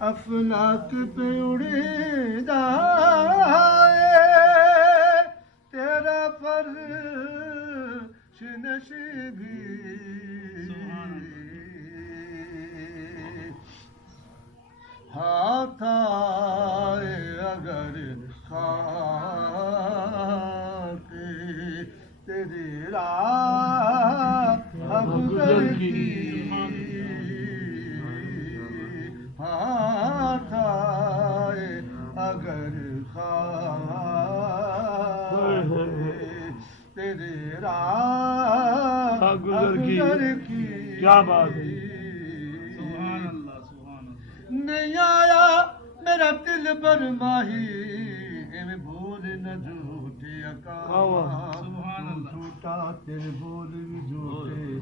افلاک پہ اڑیدا تیرا فرش نشیبی ہاتھ آئے اگر خاک تیری راہ گزر کی ہاتھ آئے اگر خاک تیری راہ گزر کی کیا بات ہے نہیں آیا میرا دل بر ماہی میں بول نہ جھوٹے اکا جھوٹا تیرے بول بھی جھوٹے